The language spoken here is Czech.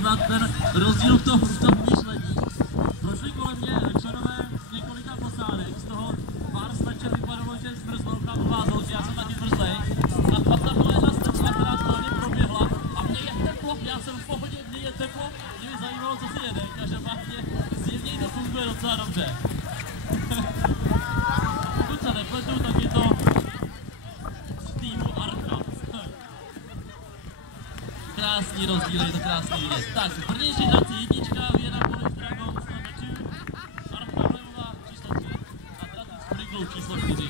poznat ten rozdíl v tom myšlení. Prošli kolem mě členové několika posádek, z toho pár staček vypadalo, že zmrzlo, chápová zolky, já jsem taky zmrzlej. A pak tam byla jedna stečka, která skladně proběhla a mně je teplo, já jsem v pohodě, mně je teplo, mě by zajímalo, co si jede, každopádně zjevně to funguje docela dobře. Pokud se nepletu, tak je to z týmu Arka. Krásný rozdíl, je to krásný vidět. Tak, v první generaci jednička, Věna Police Dragons, number 2, Arka Levová číslo 3 a Dragon Sprinkle číslo 4.